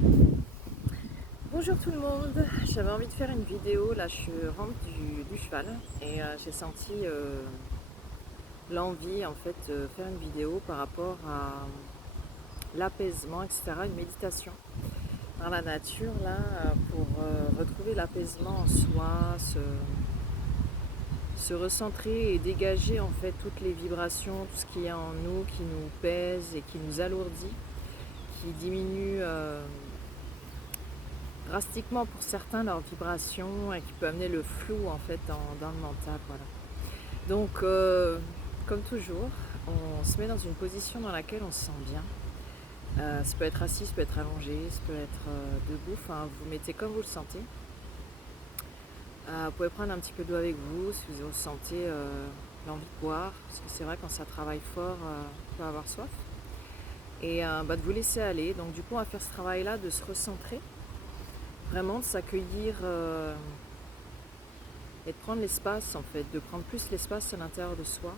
Bonjour tout le monde, j'avais envie de faire une vidéo, là je rentre du cheval et j'ai senti l'envie en fait de faire une vidéo par rapport à l'apaisement, etc., une méditation dans la nature là pour retrouver l'apaisement en soi, se recentrer et dégager en fait toutes les vibrations, tout ce qu'il y a en nous qui nous pèse et qui nous alourdit, qui diminue drastiquement pour certains leurs vibrations et qui peut amener le flou en fait dans le mental. Voilà. Donc comme toujours, on se met dans une position dans laquelle on se sent bien. Ça peut être assis, ça peut être allongé, ça peut être debout, enfin vous mettez comme vous le sentez. Vous pouvez prendre un petit peu d'eau avec vous si vous ressentez l'envie de boire, parce que c'est vrai quand ça travaille fort, on peut avoir soif. Et de vous laisser aller. Donc du coup on va faire ce travail là de se recentrer, vraiment de s'accueillir et de prendre l'espace en fait, de prendre plus l'espace à l'intérieur de soi,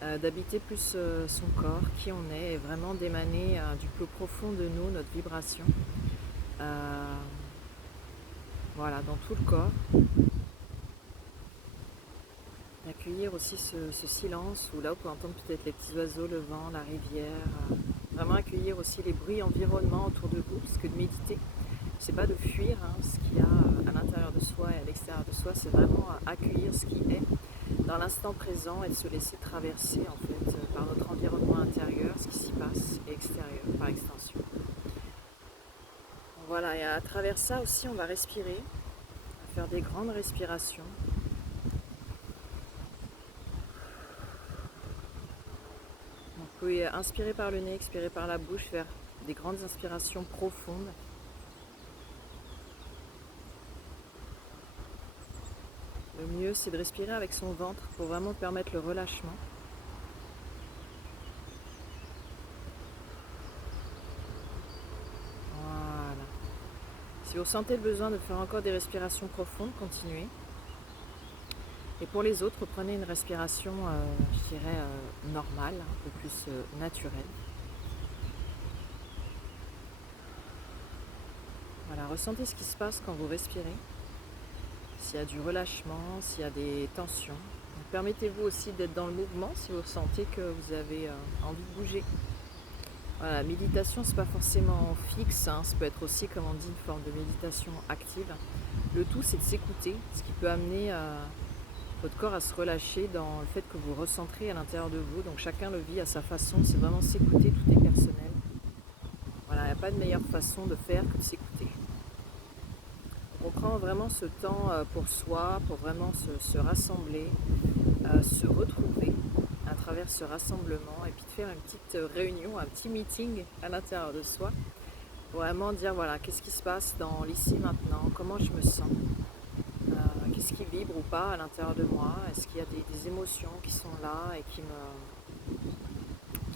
d'habiter plus son corps, qui on est, et vraiment d'émaner du plus profond de nous notre vibration, voilà, dans tout le corps. D'accueillir aussi ce silence où là vous pouvez entendre peut-être les petits oiseaux, le vent, la rivière, vraiment accueillir aussi les bruits environnement autour de vous, parce que de méditer, c'est pas de fuir ce qu'il y a à l'intérieur de soi et à l'extérieur de soi, c'est vraiment accueillir ce qui est dans l'instant présent et de se laisser traverser en fait par notre environnement intérieur, ce qui s'y passe, et extérieur par extension. Voilà, et à travers ça aussi on va respirer, on va faire des grandes respirations. Vous pouvez inspirer par le nez, expirer par la bouche, faire des grandes inspirations profondes. Le mieux, c'est de respirer avec son ventre pour vraiment permettre le relâchement. Voilà. Si vous sentez le besoin de faire encore des respirations profondes, continuez. Et pour les autres, prenez une respiration, je dirais, normale, un peu plus naturelle. Voilà, ressentez ce qui se passe quand vous respirez. S'il y a du relâchement, s'il y a des tensions. Permettez-vous aussi d'être dans le mouvement si vous sentez que vous avez envie de bouger. Voilà, la méditation, c'est pas forcément fixe, ça peut être aussi, comme on dit, une forme de méditation active. Le tout, c'est de s'écouter, ce qui peut amener votre corps à se relâcher dans le fait que vous recentrez à l'intérieur de vous. Donc chacun le vit à sa façon, c'est vraiment s'écouter, tout est personnel. Voilà, il n'y a pas de meilleure façon de faire que de s'écouter. On prend vraiment ce temps pour soi, pour vraiment se rassembler, se retrouver à travers ce rassemblement et puis de faire une petite réunion, un petit meeting à l'intérieur de soi pour vraiment dire voilà, qu'est-ce qui se passe dans l'ici maintenant, comment je me sens, qu'est-ce qui vibre ou pas à l'intérieur de moi, est-ce qu'il y a des émotions qui sont là et qui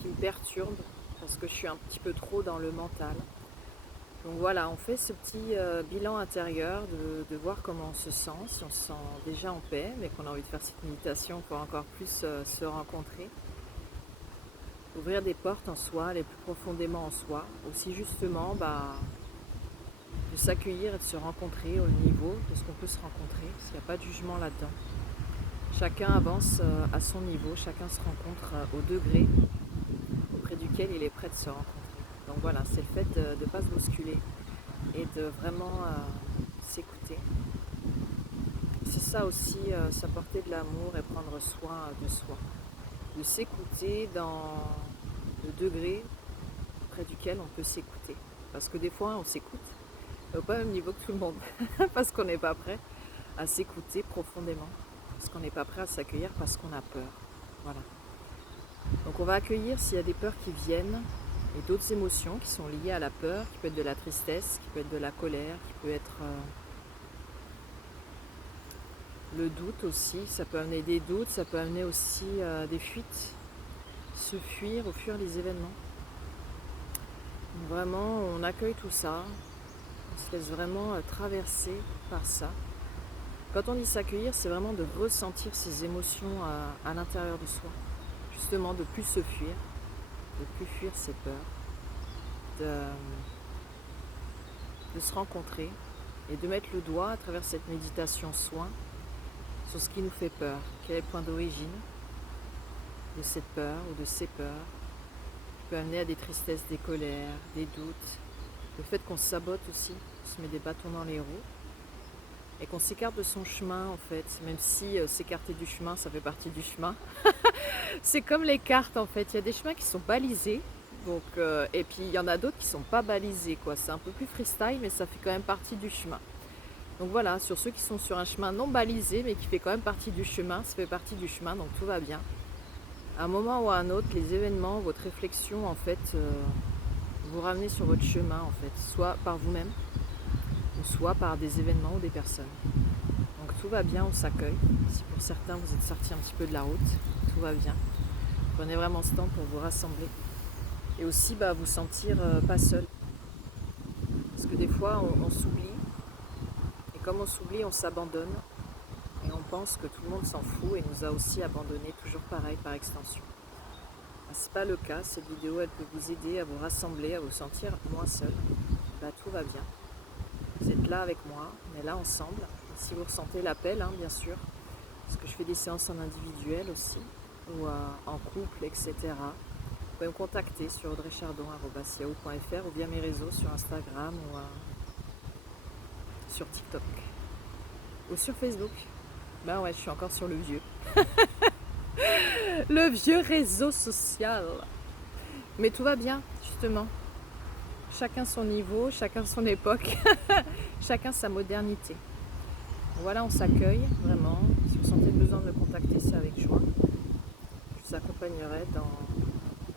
me perturbent parce que je suis un petit peu trop dans le mental. Donc voilà, on fait ce petit bilan intérieur de voir comment on se sent, si on se sent déjà en paix, mais qu'on a envie de faire cette méditation pour encore plus se rencontrer. Ouvrir des portes en soi, aller plus profondément en soi. Aussi justement, de s'accueillir et de se rencontrer au niveau de ce qu'on peut se rencontrer, parce qu'il n'y a pas de jugement là-dedans. Chacun avance à son niveau, chacun se rencontre au degré auprès duquel il est prêt de se rencontrer. Donc voilà, c'est le fait de ne pas se bousculer et de vraiment s'écouter. C'est ça aussi, s'apporter de l'amour et prendre soin de soi. De s'écouter dans le degré auprès duquel on peut s'écouter. Parce que des fois, on s'écoute, mais au pas même niveau que tout le monde. Parce qu'on n'est pas prêt à s'écouter profondément. Parce qu'on n'est pas prêt à s'accueillir parce qu'on a peur. Voilà. Donc on va accueillir s'il y a des peurs qui viennent et d'autres émotions qui sont liées à la peur, qui peut être de la tristesse, qui peut être de la colère, qui peut être le doute aussi. Ça peut amener des doutes, ça peut amener aussi des fuites, se fuir ou fuir les événements. Donc vraiment, on accueille tout ça, on se laisse vraiment traverser par ça. Quand on dit s'accueillir, c'est vraiment de ressentir ces émotions à l'intérieur de soi. Justement, de plus se fuir, de plus fuir ses peurs, de se rencontrer et de mettre le doigt à travers cette méditation soin sur ce qui nous fait peur, quel est le point d'origine de cette peur ou de ces peurs, qui peut amener à des tristesses, des colères, des doutes, le fait qu'on se sabote aussi, on se met des bâtons dans les roues et qu'on s'écarte de son chemin en fait, même si s'écarter du chemin, ça fait partie du chemin. C'est comme les cartes en fait, il y a des chemins qui sont balisés, donc, et puis il y en a d'autres qui ne sont pas balisés, quoi. C'est un peu plus freestyle, mais ça fait quand même partie du chemin. Donc voilà, sur ceux qui sont sur un chemin non balisé, mais qui fait quand même partie du chemin, ça fait partie du chemin, donc tout va bien. À un moment ou à un autre, les événements, votre réflexion, en fait, vous ramenez sur votre chemin, en fait, soit par vous-même, ou soit par des événements ou des personnes. Donc tout va bien, on s'accueille. Si pour certains vous êtes sortis un petit peu de la route, tout va bien. Prenez vraiment ce temps pour vous rassembler. Et aussi vous sentir pas seul. Parce que des fois on s'oublie. Et comme on s'oublie, on s'abandonne. Et on pense que tout le monde s'en fout et nous a aussi abandonnés, toujours pareil par extension. Ce n'est pas le cas, cette vidéo elle peut vous aider à vous rassembler, à vous sentir moins seul. Tout va bien. Vous êtes là avec moi, on est là ensemble. Et si vous ressentez l'appel, bien sûr, parce que je fais des séances en individuel aussi, ou en couple, etc. Vous pouvez me contacter sur audreychardon@yahoo.fr ou via mes réseaux sur Instagram ou sur TikTok ou sur Facebook. Ouais, je suis encore sur le vieux. Le vieux réseau social. Mais tout va bien, justement. Chacun son niveau, chacun son époque, chacun sa modernité. Voilà, on s'accueille vraiment. Si vous sentez le besoin de me contacter, c'est avec joie. Je vous accompagnerai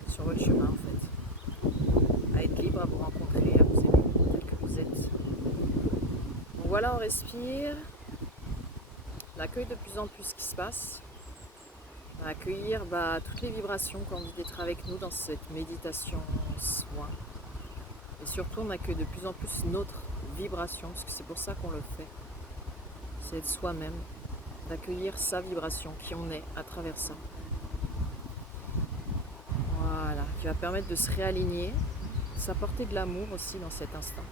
sur votre chemin, en fait. À être libre, à vous rencontrer, à vous aimer tel que vous êtes. Donc voilà, on respire. On accueille de plus en plus ce qui se passe. On va accueillir toutes les vibrations qui ont envie d'être avec nous dans cette méditation soin. Et surtout, on accueille de plus en plus notre vibration, parce que c'est pour ça qu'on le fait. C'est être soi-même, d'accueillir sa vibration, qui on est à travers ça. Voilà, qui va permettre de se réaligner, de s'apporter de l'amour aussi dans cet instant.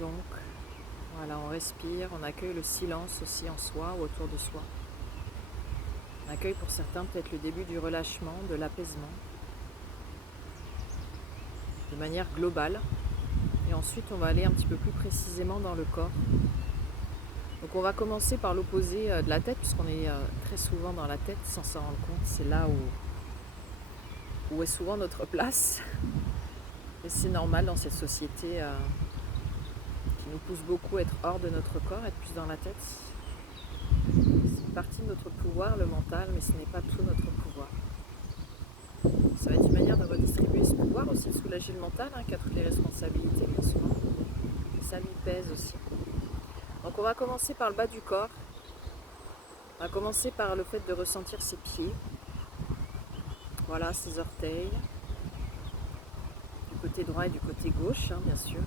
Donc, voilà, on respire, on accueille le silence aussi en soi ou autour de soi. On accueille pour certains peut-être le début du relâchement, de l'apaisement, de manière globale. Et ensuite, on va aller un petit peu plus précisément dans le corps. Donc on va commencer par l'opposé de la tête, puisqu'on est très souvent dans la tête sans s'en rendre compte. C'est là où est souvent notre place. Et c'est normal dans cette société qui nous pousse beaucoup à être hors de notre corps, être plus dans la tête. C'est une partie de notre pouvoir, le mental, mais ce n'est pas tout notre pouvoir. Ça va être une manière de redistribuer ce pouvoir, aussi de soulager le mental, qui a toutes les responsabilités, bien souvent. Ça lui pèse aussi. Donc on va commencer par le bas du corps. On va commencer par le fait de ressentir ses pieds. Voilà, ses orteils. Du côté droit et du côté gauche, bien sûr.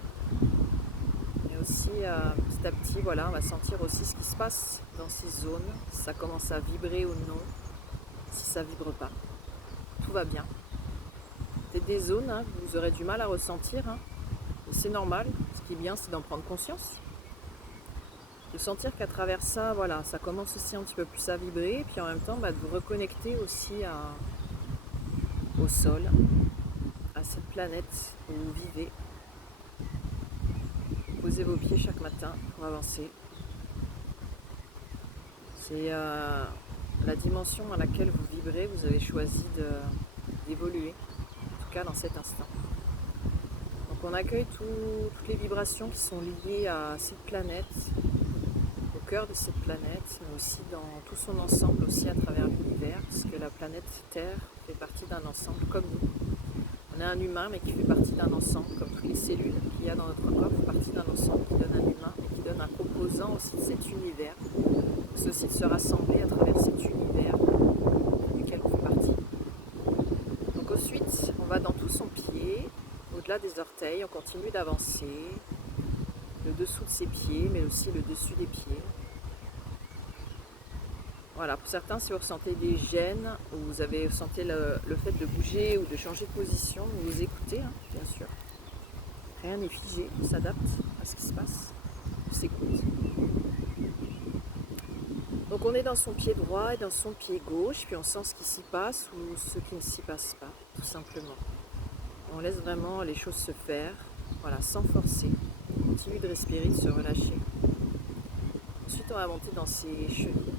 Et aussi, petit à petit, voilà, on va sentir aussi ce qui se passe dans ces zones. Si ça commence à vibrer ou non. Si ça ne vibre pas. Tout va bien. C'est des zones que vous aurez du mal à ressentir. Et c'est normal. Ce qui est bien, c'est d'en prendre conscience. De sentir qu'à travers ça, voilà, ça commence aussi un petit peu plus à vibrer. Et puis en même temps, de vous reconnecter aussi au sol, à cette planète où vous vivez. Posez vos pieds chaque matin pour avancer. C'est la dimension à laquelle vous vibrez, vous avez choisi d'évoluer, en tout cas dans cet instant. Donc on accueille toutes les vibrations qui sont liées à cette planète, au cœur de cette planète, mais aussi dans tout son ensemble aussi à travers l'univers, parce que la planète Terre fait partie d'un ensemble comme nous. On est un humain, mais qui fait partie d'un ensemble, comme toutes les cellules qu'il y a dans notre corps font partie d'un ensemble qui donne un humain et qui donne un composant aussi de cet univers. C'est aussi de se rassembler à travers cet univers duquel on fait partie. Donc ensuite, on va dans tout son pied, au-delà des orteils, on continue d'avancer, le dessous de ses pieds, mais aussi le dessus des pieds. Voilà, pour certains, si vous ressentez des gênes, ou vous avez ressenti le fait de bouger ou de changer de position, vous écoutez, bien sûr. Rien n'est figé, on s'adapte à ce qui se passe, on s'écoute. Donc on est dans son pied droit et dans son pied gauche, puis on sent ce qui s'y passe ou ce qui ne s'y passe pas, tout simplement. On laisse vraiment les choses se faire, voilà, sans forcer. On continue de respirer, de se relâcher. Ensuite, on va monter dans ses chevilles,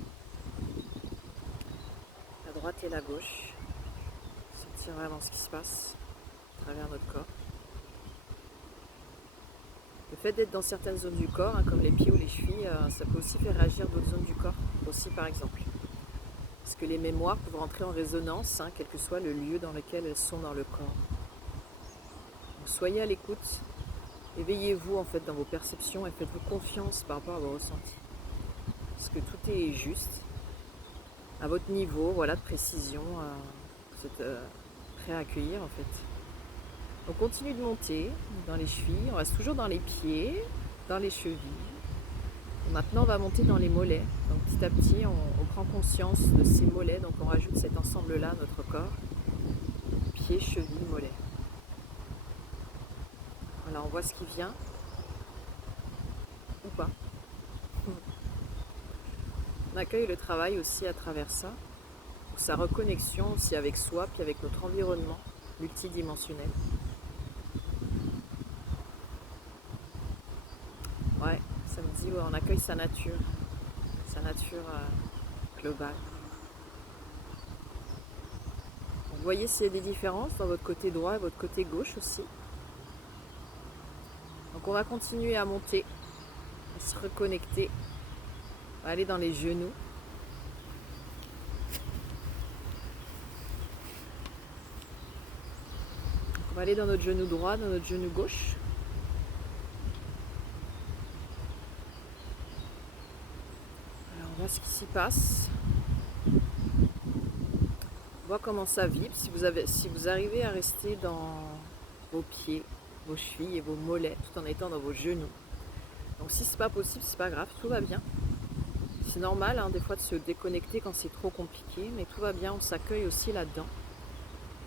la droite et la gauche. Sentir vraiment ce qui se passe à travers notre corps. Le fait d'être dans certaines zones du corps, comme les pieds ou les chevilles, ça peut aussi faire réagir d'autres zones du corps, aussi par exemple. Parce que les mémoires peuvent rentrer en résonance, quel que soit le lieu dans lequel elles sont dans le corps. Donc soyez à l'écoute, éveillez-vous en fait dans vos perceptions et faites-vous confiance par rapport à vos ressentis. Parce que tout est juste, à votre niveau, voilà, de précision, vous êtes prêt à accueillir en fait. On continue de monter dans les chevilles, on reste toujours dans les pieds, dans les chevilles. Et maintenant on va monter dans les mollets. Donc petit à petit on prend conscience de ces mollets, donc on rajoute cet ensemble-là à notre corps. Pieds, chevilles, mollets. Voilà, on voit ce qui vient. Ou pas. On accueille le travail aussi à travers ça. Sa reconnexion aussi avec soi, puis avec notre environnement multidimensionnel. Ouais, ça me dit, ouais, on accueille sa nature globale. Vous voyez s'il y a des différences dans votre côté droit et votre côté gauche aussi. Donc on va continuer à monter, à se reconnecter, on va aller dans les genoux. On va aller dans notre genou droit, dans notre genou gauche. Alors on voit ce qui s'y passe. On voit comment ça vibre. Si vous arrivez à rester dans vos pieds, vos chevilles et vos mollets tout en étant dans vos genoux. Donc si c'est pas possible, c'est pas grave, tout va bien. C'est normal des fois de se déconnecter quand c'est trop compliqué, mais tout va bien, on s'accueille aussi là-dedans.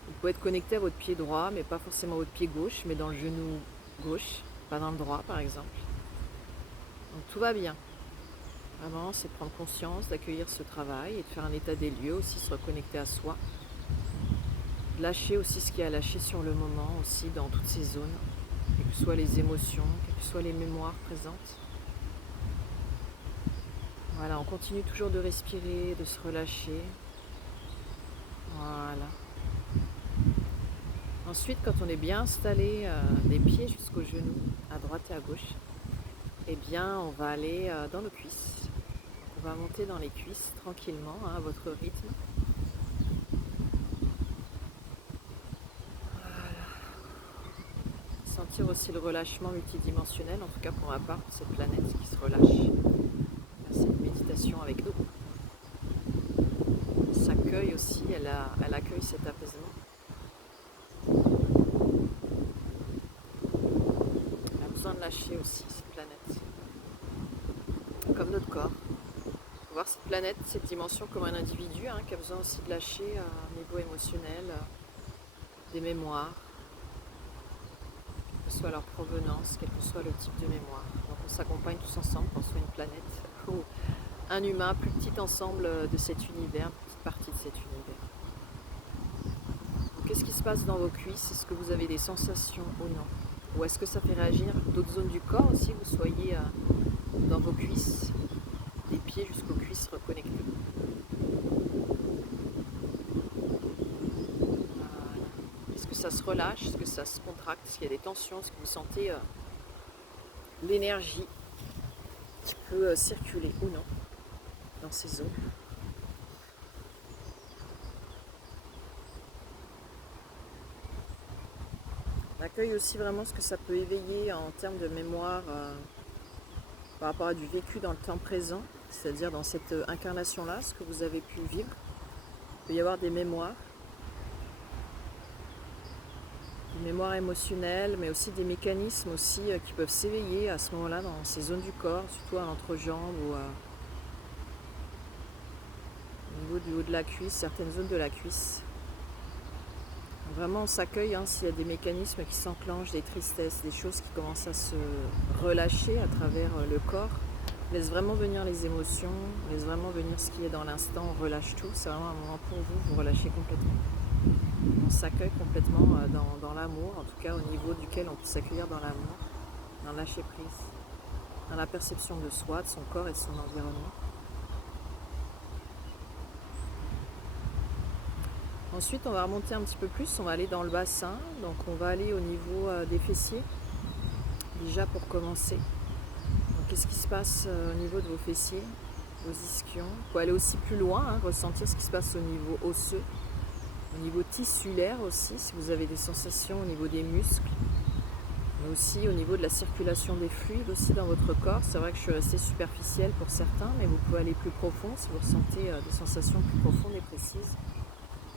Vous pouvez être connecté à votre pied droit, mais pas forcément à votre pied gauche, mais dans le genou gauche, pas dans le droit par exemple. Donc tout va bien. Vraiment, c'est de prendre conscience, d'accueillir ce travail et de faire un état des lieux, aussi se reconnecter à soi. De lâcher aussi ce qui est à lâcher sur le moment, aussi dans toutes ces zones, quelles que soient les émotions, quelles que soient les mémoires présentes. Voilà, on continue toujours de respirer, de se relâcher. Voilà. Ensuite, quand on est bien installé des pieds jusqu'aux genoux, à droite et à gauche, eh bien, on va aller dans nos cuisses. On va monter dans les cuisses tranquillement, à votre rythme. Voilà. Sentir aussi le relâchement multidimensionnel, en tout cas pour ma part, cette planète qui se relâche. C'est une méditation avec nous. Elle s'accueille aussi, elle accueille cet apaisement. Elle a besoin de lâcher aussi cette planète. Comme notre corps. Il faut voir cette planète, cette dimension comme un individu qui a besoin aussi de lâcher à un niveau émotionnel, des mémoires, quelle que soit leur provenance, quel que soit le type de mémoire. Donc on s'accompagne tous ensemble, qu'on soit une planète ou un humain, plus petit ensemble de cet univers, une petite partie de cet univers. Qu'est-ce qui se passe dans vos cuisses? Est-ce que vous avez des sensations ou non? Ou est-ce que ça fait réagir d'autres zones du corps aussi? Vous soyez dans vos cuisses, des pieds jusqu'aux cuisses reconnectés. Voilà. Est-ce que ça se relâche? Est-ce que ça se contracte? Est-ce qu'il y a des tensions? Est-ce que vous sentez l'énergie qui peut circuler ou non dans ces zones? On accueille aussi vraiment ce que ça peut éveiller en termes de mémoire par rapport à du vécu dans le temps présent, c'est-à-dire dans cette incarnation-là, ce que vous avez pu vivre. Il peut y avoir des mémoires émotionnelles, mais aussi des mécanismes aussi qui peuvent s'éveiller à ce moment-là dans ces zones du corps, surtout à l'entrejambe ou au niveau du haut de la cuisse, certaines zones de la cuisse. Vraiment, on s'accueille hein, s'il y a des mécanismes qui s'enclenchent, des tristesses, des choses qui commencent à se relâcher à travers le corps. Laisse vraiment venir les émotions, laisse vraiment venir ce qui est dans l'instant, on relâche tout. C'est vraiment un moment pour vous, vous relâchez complètement. On s'accueille complètement dans l'amour, en tout cas au niveau duquel on peut s'accueillir dans l'amour, dans lâcher prise, dans la perception de soi, de son corps et de son environnement. Ensuite, on va remonter un petit peu plus, on va aller dans le bassin, donc on va aller au niveau des fessiers, déjà pour commencer. Donc, qu'est-ce qui se passe au niveau de vos fessiers, vos ischions? Vous pouvez aller aussi plus loin, hein, ressentir ce qui se passe au niveau osseux, au niveau tissulaire aussi, si vous avez des sensations au niveau des muscles, mais aussi au niveau de la circulation des fluides aussi dans votre corps. C'est vrai que je suis restée superficielle pour certains, mais vous pouvez aller plus profond si vous ressentez des sensations plus profondes et précises.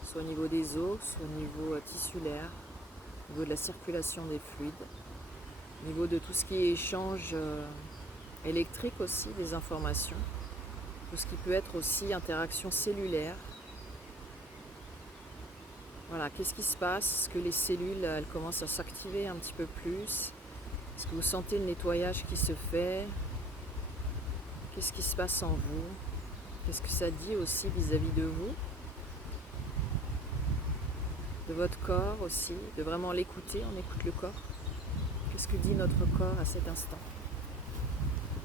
Soit au niveau des os, soit au niveau tissulaire, au niveau de la circulation des fluides, au niveau de tout ce qui est échange électrique aussi, des informations, tout ce qui peut être aussi interaction cellulaire. Voilà, qu'est-ce qui se passe? Est-ce que les cellules elles commencent à s'activer un petit peu plus? Est-ce que vous sentez le nettoyage qui se fait? Qu'est-ce qui se passe en vous? Qu'est-ce que ça dit aussi vis-à-vis de vous? De votre corps aussi, de vraiment l'écouter, on écoute le corps. Qu'est-ce que dit notre corps à cet instant?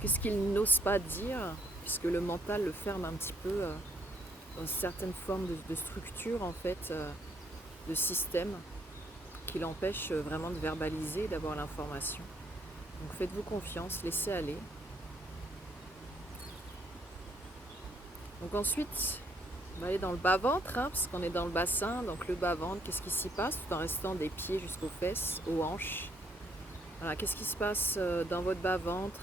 Qu'est-ce qu'il n'ose pas dire, puisque le mental le ferme un petit peu dans certaines formes de structure, en fait, de système, qui l'empêche vraiment de verbaliser, d'avoir l'information. Donc faites-vous confiance, laissez aller. Donc ensuite, on va aller dans le bas-ventre, hein, parce qu'on est dans le bassin. Donc le bas-ventre, qu'est-ce qui s'y passe tout en restant des pieds jusqu'aux fesses, aux hanches? Voilà, qu'est-ce qui se passe dans votre bas-ventre?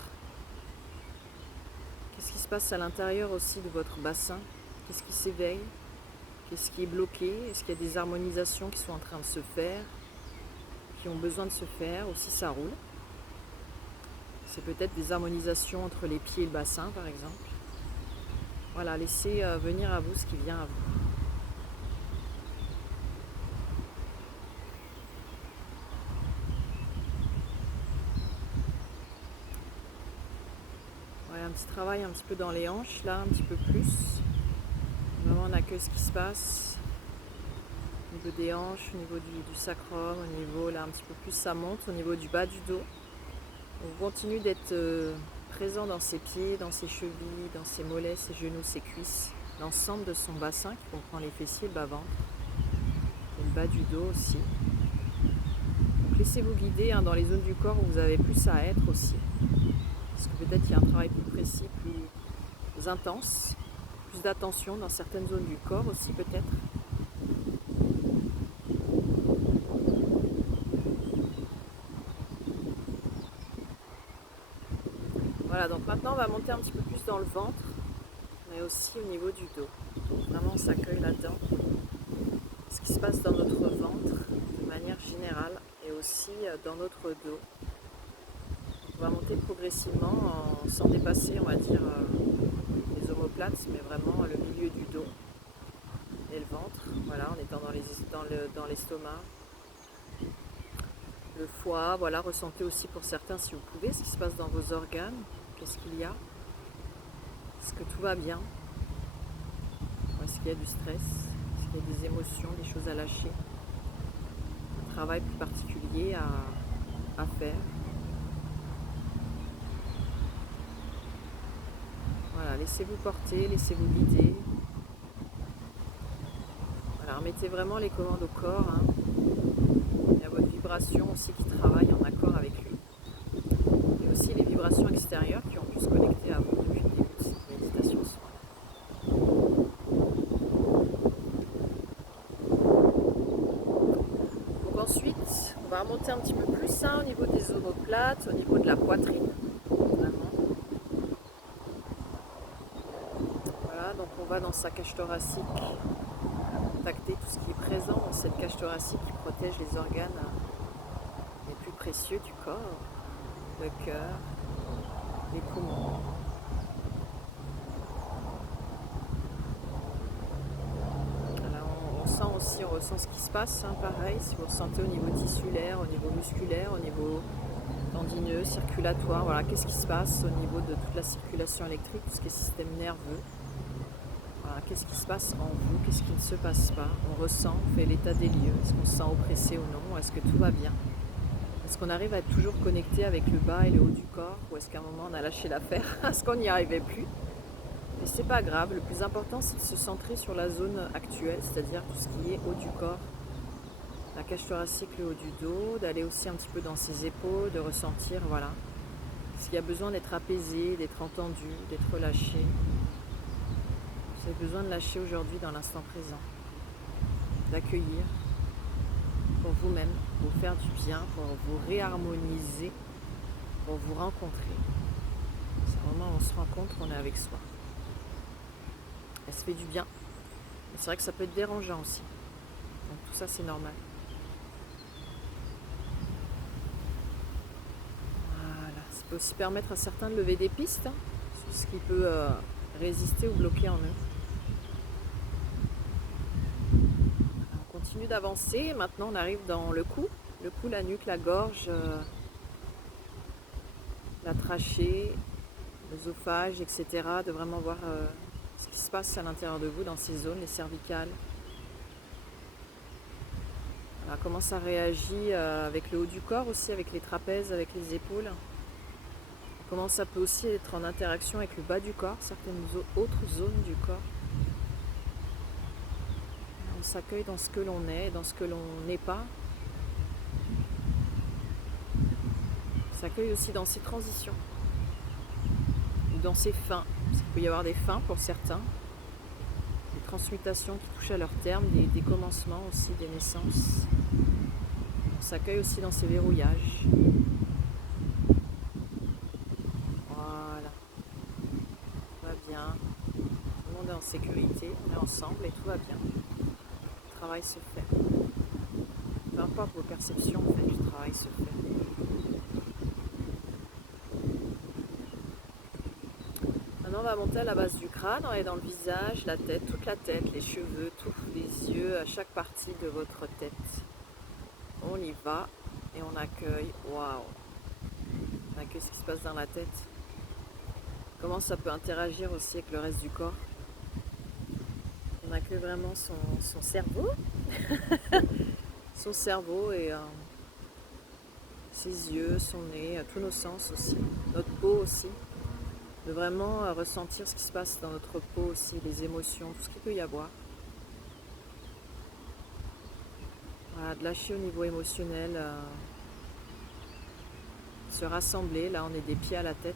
Qu'est-ce qui se passe à l'intérieur aussi de votre bassin? Qu'est-ce qui s'éveille? Qu'est-ce qui est bloqué? Est-ce qu'il y a des harmonisations qui sont en train de se faire, qui ont besoin de se faire, ou si ça roule? C'est peut-être des harmonisations entre les pieds et le bassin, par exemple. Voilà, laissez venir à vous ce qui vient à vous. Voilà, un petit travail un petit peu dans les hanches, là, un petit peu plus. Vraiment, on accueille ce qui se passe au niveau des hanches, au niveau du sacrum, au niveau, là, un petit peu plus, ça monte, au niveau du bas du dos. On continue d'être présent dans ses pieds, dans ses chevilles, dans ses mollets, ses genoux, ses cuisses, l'ensemble de son bassin qui comprend les fessiers, le bas-ventre et le bas du dos aussi. Donc laissez-vous guider hein, dans les zones du corps où vous avez plus à être aussi. Parce que peut-être qu'il y a un travail plus précis, plus intense, plus d'attention dans certaines zones du corps aussi peut-être. Voilà, donc maintenant on va monter un petit peu plus dans le ventre, mais aussi au niveau du dos. Donc vraiment on s'accueille là-dedans. Ce qui se passe dans notre ventre de manière générale et aussi dans notre dos. On va monter progressivement sans dépasser, on va dire, les omoplates, mais vraiment le milieu du dos et le ventre. Voilà, en étant dans l'estomac. Le foie, voilà, ressentez aussi pour certains si vous pouvez ce qui se passe dans vos organes. Qu'est-ce qu'il y a? Est-ce que tout va bien? Ou est-ce qu'il y a du stress? Est-ce qu'il y a des émotions, des choses à lâcher? Un travail plus particulier à faire? Voilà, laissez-vous porter, laissez-vous guider. Voilà, remettez vraiment les commandes au corps. Hein. Il y a votre vibration aussi qui travaille en accord avec lui. Et aussi les vibrations extérieures qui ont pu se connecter à vous depuis le début de cette méditation. Donc ensuite, on va remonter un petit peu plus hein, au niveau des omoplates, au niveau de la poitrine. Vraiment. Voilà, donc on va dans sa cage thoracique. Contacter tout ce qui est présent dans cette cage thoracique qui protège les organes les plus précieux du corps, le cœur, les poumons. Alors on sent aussi aussi, on ressent ce qui se passe, hein, pareil, si vous ressentez au niveau tissulaire, au niveau musculaire, au niveau tendineux, circulatoire, voilà, qu'est-ce qui se passe au niveau de toute la circulation électrique, tout ce qui est système nerveux. Voilà, qu'est-ce qui se passe en vous, qu'est-ce qui ne se passe pas. On ressent, on fait l'état des lieux, est-ce qu'on se sent oppressé ou non, ou est-ce que tout va bien. Est-ce qu'on arrive à être toujours connecté avec le bas et le haut du corps, ou est-ce qu'à un moment on a lâché l'affaire, est-ce qu'on n'y arrivait plus. Mais c'est pas grave, le plus important c'est de se centrer sur la zone actuelle, c'est-à-dire tout ce qui est haut du corps, la cage thoracique, le haut du dos, d'aller aussi un petit peu dans ses épaules, de ressentir, voilà, s'il y a besoin d'être apaisé, d'être entendu, d'être relâché. Vous avez besoin de lâcher aujourd'hui dans l'instant présent, d'accueillir pour vous-même, pour vous faire du bien, pour vous réharmoniser, pour vous rencontrer. C'est un moment où on se rencontre, on est avec soi. Elle se fait du bien. Mais c'est vrai que ça peut être dérangeant aussi. Donc tout ça c'est normal. Voilà. Ça peut aussi permettre à certains de lever des pistes, hein, sur ce qui peut résister ou bloquer en eux. On continue d'avancer. Maintenant on arrive dans le cou. Le cou, la nuque, la gorge, la trachée, l'œsophage, etc. De vraiment voir ce qui se passe à l'intérieur de vous, dans ces zones, les cervicales. Voilà, comment ça réagit avec le haut du corps aussi, avec les trapèzes, avec les épaules. Comment ça peut aussi être en interaction avec le bas du corps, certaines autres zones du corps. On s'accueille dans ce que l'on est, dans ce que l'on n'est pas. On s'accueille aussi dans ses transitions, ou dans ses fins. Parce qu'il peut y avoir des fins pour certains, des transmutations qui touchent à leur terme, des commencements aussi, des naissances. On s'accueille aussi dans ses verrouillages. Voilà, tout va bien, tout le monde est en sécurité, on est ensemble et tout va bien. Le travail se fait. Peu importe vos perceptions, en fait, le travail se fait. Maintenant, on va monter à la base du crâne, on est dans le visage, la tête, toute la tête, les cheveux, tous les yeux, à chaque partie de votre tête. On y va et on accueille, waouh, on accueille ce qui se passe dans la tête. Comment ça peut interagir aussi avec le reste du corps. On accueille vraiment son cerveau, son cerveau et ses yeux, son nez, tous nos sens aussi, notre peau aussi. De vraiment ressentir ce qui se passe dans notre peau aussi, les émotions, tout ce qu'il peut y avoir. Voilà, de lâcher au niveau émotionnel, se rassembler, là on est des pieds à la tête,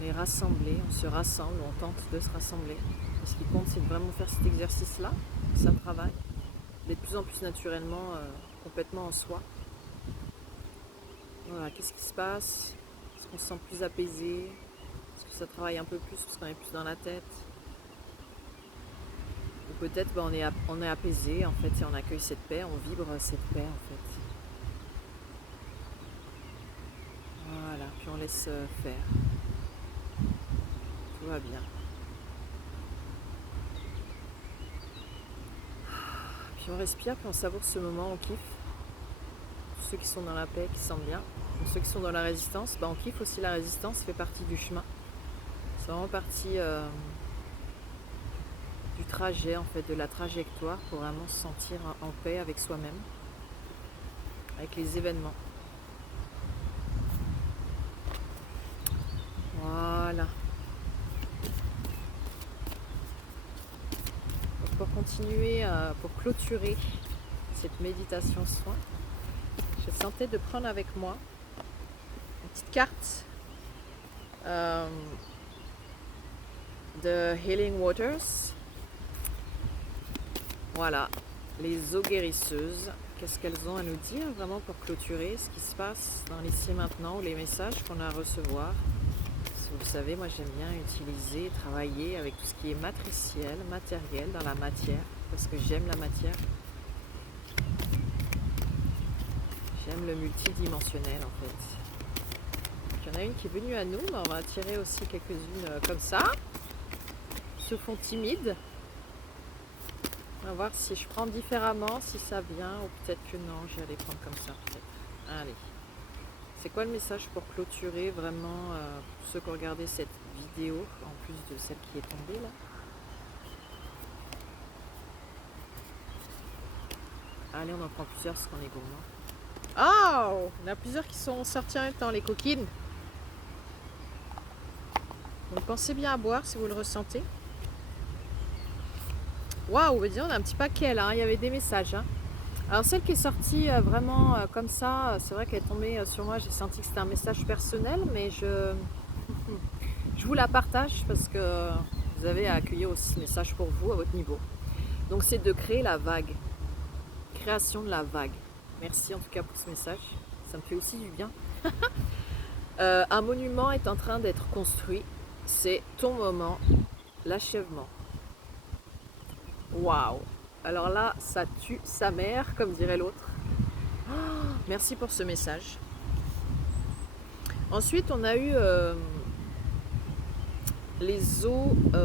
on est rassemblés, on se rassemble, on tente de se rassembler. Et ce qui compte c'est de vraiment faire cet exercice-là, ça travaille, d'être de plus en plus naturellement, complètement en soi. Voilà, qu'est-ce qui se passe? Est-ce qu'on se sent plus apaisé? Est-ce que ça travaille un peu plus parce qu'on est plus dans la tête? Ou peut-être on est apaisé en fait et on accueille cette paix, on vibre cette paix en fait. Voilà, puis on laisse faire. Tout va bien. Puis on respire, puis on savoure ce moment, on kiffe. Tous ceux qui sont dans la paix, qui sentent bien. Pour ceux qui sont dans la résistance, on kiffe aussi la résistance, ça fait partie du chemin. C'est vraiment partie du trajet, en fait, de la trajectoire pour vraiment se sentir en paix avec soi-même, avec les événements. Voilà. Donc pour continuer, pour clôturer cette méditation soin, je sentais de prendre avec moi une petite carte de Healing Waters. Voilà, les eaux guérisseuses. Qu'est-ce qu'elles ont à nous dire vraiment pour clôturer ce qui se passe dans l'ici et maintenant ou les messages qu'on a à recevoir. Si vous le savez, moi j'aime bien utiliser, travailler avec tout ce qui est matriciel, matériel dans la matière, parce que j'aime la matière. J'aime le multidimensionnel en fait. Il y en a une qui est venue à nous, mais on va tirer aussi quelques-unes comme ça. Ils se font timides. On va voir si je prends différemment, si ça vient, ou peut-être que non, je vais aller prendre comme ça peut-être. Allez. C'est quoi le message pour clôturer vraiment pour ceux qui ont regardé cette vidéo, en plus de celle qui est tombée là? Allez, on en prend plusieurs parce qu'on est gourmand. Oh! On a plusieurs qui sont sortis en même temps, les coquines. Donc pensez bien à boire si vous le ressentez. Waouh, on a un petit paquet là, il y avait des messages. Hein. Alors celle qui est sortie vraiment comme ça, c'est vrai qu'elle est tombée sur moi, j'ai senti que c'était un message personnel, mais je vous la partage parce que vous avez à accueillir aussi ce message pour vous à votre niveau. Donc c'est de créer la vague, création de la vague. Merci en tout cas pour ce message, ça me fait aussi du bien. Un monument est en train d'être construit, c'est ton moment, l'achèvement. Waouh! Alors là, ça tue sa mère, comme dirait l'autre. Oh, merci pour ce message. Ensuite, on a eu les eaux, je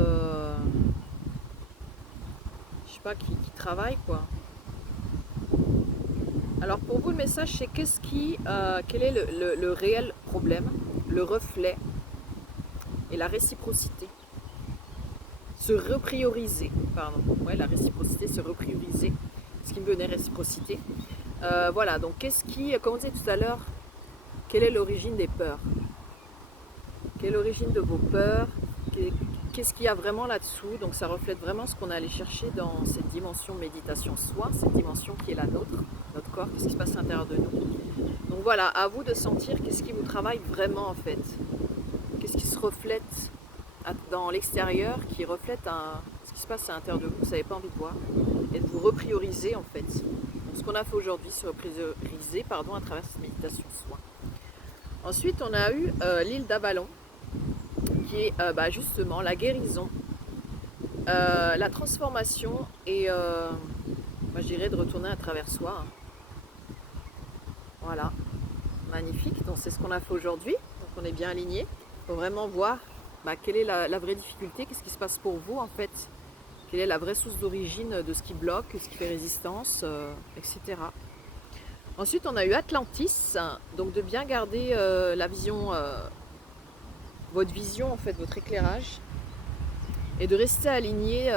sais pas, qui travaillent quoi. Alors pour vous, le message, c'est quel est le réel problème, le reflet et la réciprocité. Se reprioriser, pardon, ouais, la réciprocité, se reprioriser, ce qui me donnait réciprocité. Voilà, donc comme on disait tout à l'heure, quelle est l'origine des peurs? Quelle est l'origine de vos peurs? Qu'est-ce qu'il y a vraiment là-dessous? Donc ça reflète vraiment ce qu'on est allé chercher dans cette dimension méditation soi, cette dimension qui est la nôtre, notre corps, qu'est-ce qui se passe à l'intérieur de nous. Donc voilà, à vous de sentir qu'est-ce qui vous travaille vraiment en fait. Qu'est-ce qui se reflète dans l'extérieur, qui reflète ce qui se passe à l'intérieur de vous, vous n'avez pas envie de voir, et de vous reprioriser en fait. Donc, ce qu'on a fait aujourd'hui, se reprioriser à travers cette méditation soi. Ensuite, on a eu l'île d'Avalon, qui est justement la guérison, la transformation et je dirais de retourner à travers soi. Hein. Voilà, magnifique. Donc c'est ce qu'on a fait aujourd'hui. Donc on est bien aligné. Il faut vraiment voir quelle est la vraie difficulté, qu'est-ce qui se passe pour vous en fait, quelle est la vraie source d'origine de ce qui bloque, ce qui fait résistance, etc. Ensuite on a eu Atlantis, donc de bien garder la vision, votre vision en fait, votre éclairage, et de rester aligné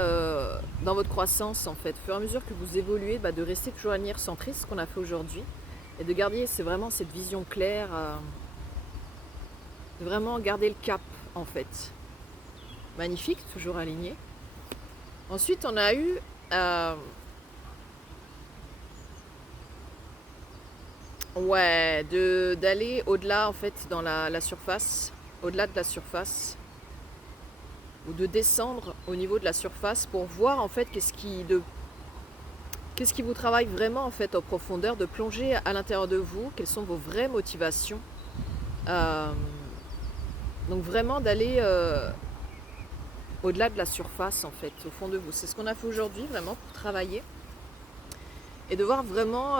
dans votre croissance en fait. Au fur et à mesure que vous évoluez, de rester toujours aligné, centré, ce qu'on a fait aujourd'hui, et de garder vraiment cette vision claire, de vraiment garder le cap en fait. Magnifique, toujours aligné. Ensuite on a eu d'aller au-delà en fait dans la surface, au-delà de la surface, ou de descendre au niveau de la surface pour voir en fait qu'est-ce qui vous travaille vraiment en fait en profondeur, de plonger à l'intérieur de vous, quelles sont vos vraies motivations. Donc vraiment d'aller au-delà de la surface en fait, au fond de vous. C'est ce qu'on a fait aujourd'hui vraiment pour travailler et de voir vraiment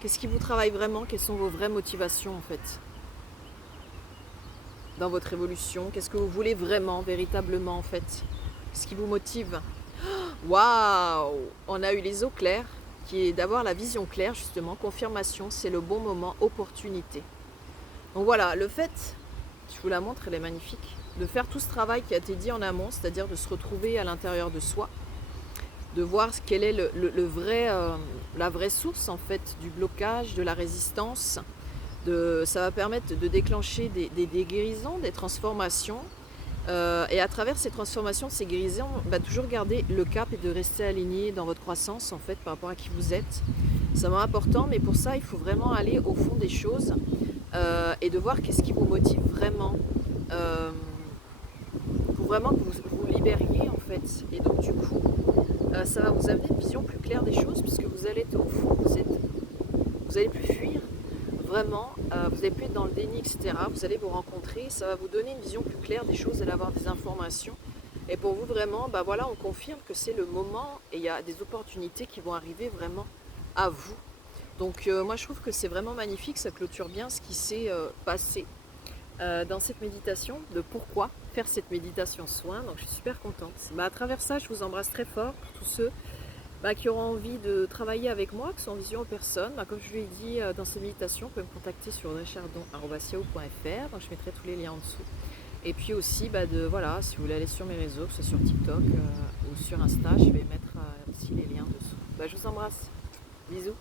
qu'est-ce qui vous travaille vraiment, quelles sont vos vraies motivations en fait dans votre évolution, qu'est-ce que vous voulez vraiment, véritablement en fait, ce qui vous motive. Waouh! On a eu les eaux claires, qui est d'avoir la vision claire justement, confirmation, c'est le bon moment, opportunité. Donc voilà, le fait, je vous la montre, elle est magnifique, de faire tout ce travail qui a été dit en amont, c'est-à-dire de se retrouver à l'intérieur de soi, de voir quelle est la vraie source en fait du blocage, de la résistance. Ça va permettre de déclencher des guérisons, des transformations. Et à travers ces transformations, ces guérisons, toujours garder le cap et de rester aligné dans votre croissance en fait par rapport à qui vous êtes. C'est vraiment important, mais pour ça, il faut vraiment aller au fond des choses et de voir qu'est-ce qui vous motive vraiment. Pour vraiment que vous libériez en fait. Et donc du coup, ça va vous amener une vision plus claire des choses puisque vous allez être au fond, vous allez plus fuir. Vraiment, vous n'allez plus être dans le déni, etc. Vous allez vous rencontrer, ça va vous donner une vision plus claire des choses, vous allez avoir des informations. Et pour vous vraiment, on confirme que c'est le moment et il y a des opportunités qui vont arriver vraiment à vous. Donc moi je trouve que c'est vraiment magnifique, ça clôture bien ce qui s'est passé. dans cette méditation, de pourquoi faire cette méditation soin. Donc je suis super contente. À travers ça, je vous embrasse très fort pour tous ceux qui auront envie de travailler avec moi, qui sont en vision en personne. Comme je vous l'ai dit dans ces méditations, vous pouvez me contacter sur richardon@yahoo.fr. Donc je mettrai tous les liens en dessous. Et puis aussi, voilà, si vous voulez aller sur mes réseaux, que ce soit sur TikTok ou sur Insta, je vais mettre aussi les liens dessous. Je vous embrasse. Bisous.